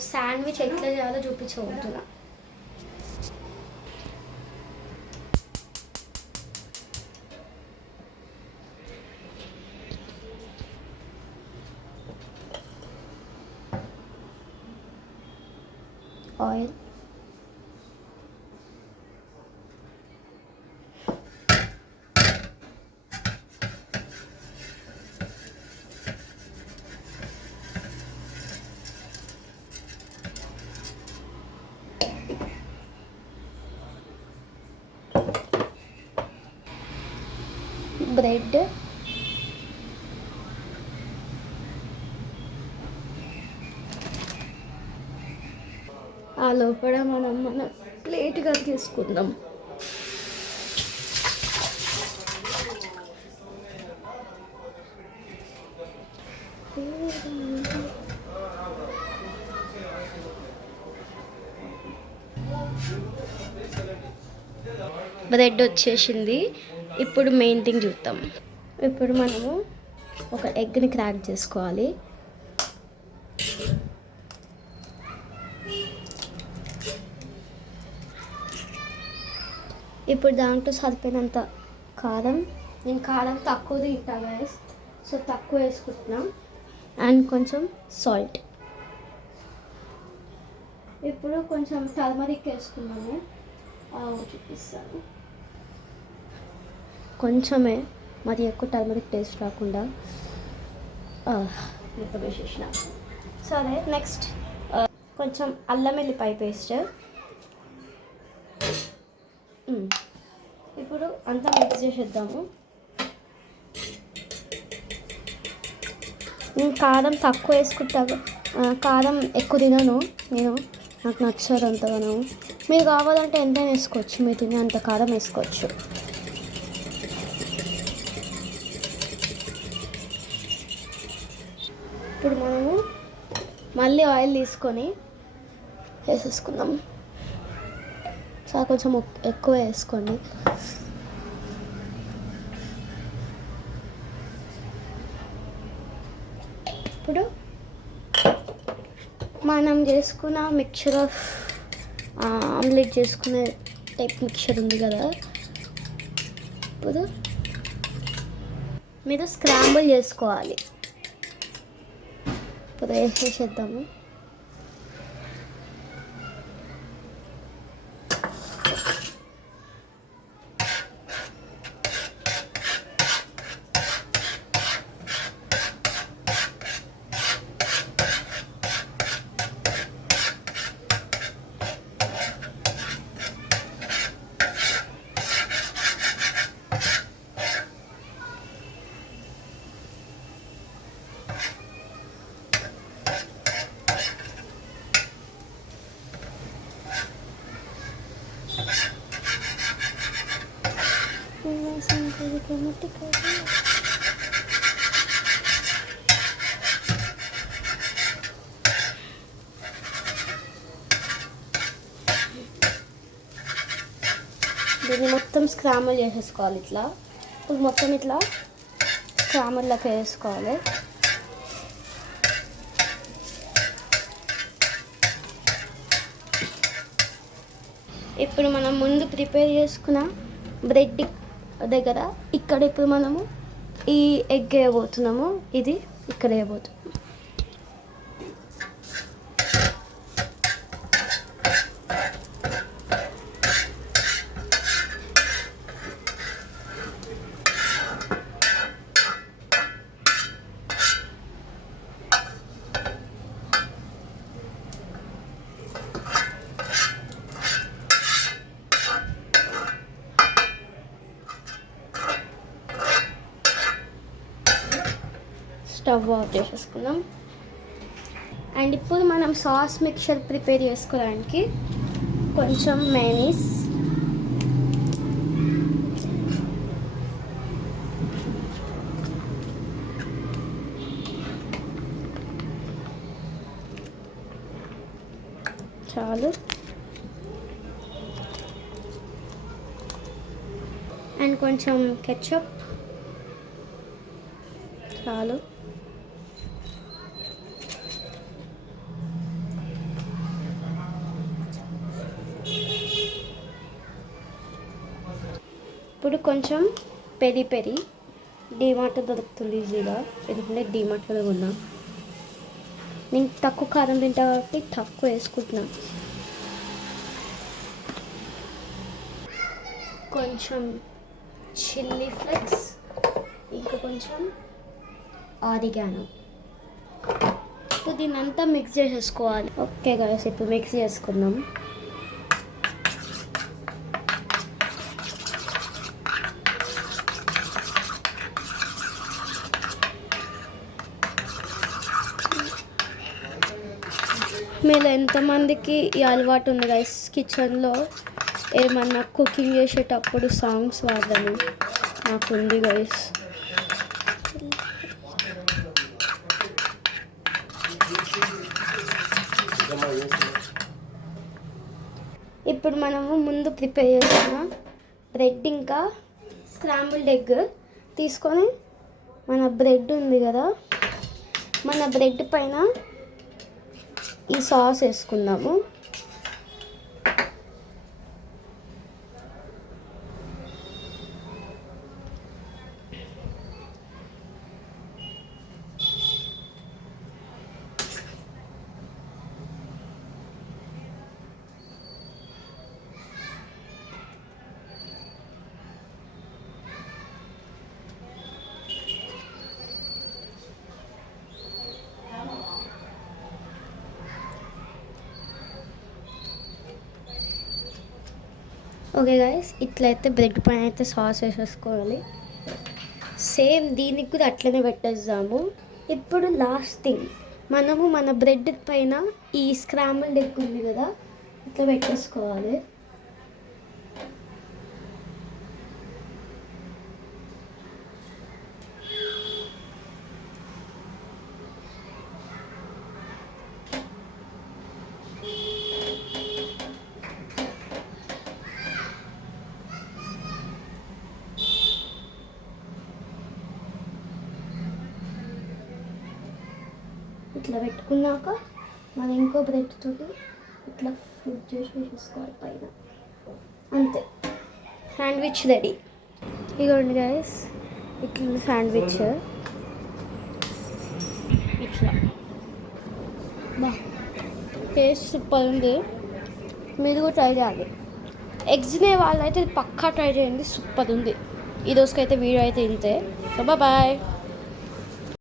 Sandwich ఎట్లా చేయాలో చూపించబోతున్నా. Oil, bread, ఆ లోపల మన ప్లేట్గా తీసుకుందాం. బ్రెడ్ వచ్చేసింది. ఇప్పుడు మెయిన్ థింగ్ చూద్దాం. ఇప్పుడు మనము ఒక ఎగ్ని క్రాక్ చేసుకోవాలి. ఇప్పుడు దాంట్లో సరిపోయినంత కారం, నేను కారం తక్కువ తింటా గైస్, సో తక్కువ వేసుకుంటున్నాం. అండ్ కొంచెం సాల్ట్. ఇప్పుడు కొంచెం టర్మరిక్ వేసుకున్నాము, చూపిస్తాను. కొంచెమే, మరి ఎక్కువ టర్మరిక్ టేస్ట్ రాకుండా మొత్తం వేసేసిన. సరే, నెక్స్ట్ కొంచెం అల్లం వెల్లిపాయ పేస్ట్. ఇప్పుడు అంతా మిక్స్ చేసేద్దాము. నేను కారం తక్కువ వేసుకుంటాను, కారం ఎక్కువ తినను నేను, నాకు నచ్చదు అంతగానో. మీరు కావాలంటే ఎంతైనా వేసుకోవచ్చు, మీరు తినే అంత కారం వేసుకోవచ్చు. ఇప్పుడు మనము మళ్ళీ ఆయిల్ తీసుకొని వేసేసుకుందాం. చాలా కొంచెం ఎక్కువ వేసుకోండి. ఇప్పుడు మనం చేసుకున్న మిక్చర్ ఆఫ్ ఆమ్లెట్ చేసుకునే టైప్ మిక్చర్ ఉంది కదా, ఇప్పుడు మీరు స్క్రాంబుల్ చేసుకోవాలి. ఇప్పుడు వేసేసేద్దాము. దీన్ని మొత్తం స్క్రాంబుల్ చేసేసుకోవాలి. ఇట్లా ఇప్పుడు మొత్తం ఇట్లా స్క్రాంబుల్లోకి వేసుకోవాలి. ఇప్పుడు మనం ముందు ప్రిపేర్ చేసుకున్న బ్రెడ్ దగ్గర ఇక్కడ ఇప్పుడు మనము ఈ ఎగ్ వేయబోతున్నాము. ఇది ఇక్కడ వేయబోతున్నాము. స్టవ్ ఆఫ్ చేసేసుకుందాం. అండ్ ఇప్పుడు మనం సాస్ మిక్చర్ ప్రిపేర్ చేసుకోవడానికి కొంచెం మయోనీస్, చాలు, అండ్ కొంచెం కెచప్ చాలు. ఇప్పుడు కొంచెం పెరి పెరి డీమార్ట్లో దొరుకుతుంది ఈజీగా, ఎందుకంటే డీమార్ట్లో కొన్నా. నేను తక్కువ కారం తింటా కాబట్టి తక్కువ వేసుకుంటున్నా. కొంచెం చిల్లీ ఫ్లేక్స్, ఇంకా కొంచెం ఆరిగానో. ఇప్పుడు దీన్ని అంతా మిక్స్ చేసేసుకోవాలి. ఓకే గాయ్స్, ఇప్పుడు మిక్స్ చేసుకుందాం. మీరు ఎంతమందికి ఈ అలవాటు ఉంది గైస్ కిచెన్లో ఏమన్నా కుకింగ్ చేసేటప్పుడు సాంగ్స్ వాడదాము? నాకుంది గైస్. ఇప్పుడు మనము ముందు ప్రిపేర్ చేసిన బ్రెడ్ ఇంకా స్క్రాంబుల్డ్ ఎగ్ తీసుకొని మన బ్రెడ్ ఉంది కదా, మన బ్రెడ్ పైన ఈ సాస్ వేసుకుందాము. ఓకే గాయస్, ఇట్లయితే బ్రెడ్ పైన అయితే సాస్ వేసేసుకోవాలి. సేమ్ దీనికి కూడా అట్లనే పెట్టేద్దాము. ఇప్పుడు లాస్ట్ థింగ్, మనము మన బ్రెడ్ పైన ఈ స్క్రాంబుల్డ్ ఎగ్ ఉంది కదా, ఇట్లా పెట్టేసుకోవాలి. ఇట్లా పెట్టుకున్నాక మనం ఇంకో బ్రెడ్ తోటి ఇట్లా ఫ్లిప్ చేసి వేసేసుకోవాలి పైన. అంతే, శాండ్విచ్ రెడీ. ఇదిగోండి గైస్, ఇట్లా శాండ్విచ్ ఇట్లా బా టేస్ట్ సూపర్ ఉంది. మీరు కూడా ట్రై చేయాలి. ఎగ్స్ తినే వాళ్ళు అయితే పక్కా ట్రై చేయండి, సూపర్ ఉంది. ఈ రోజుకైతే వీడియో అయితే ఇంతే. So bye.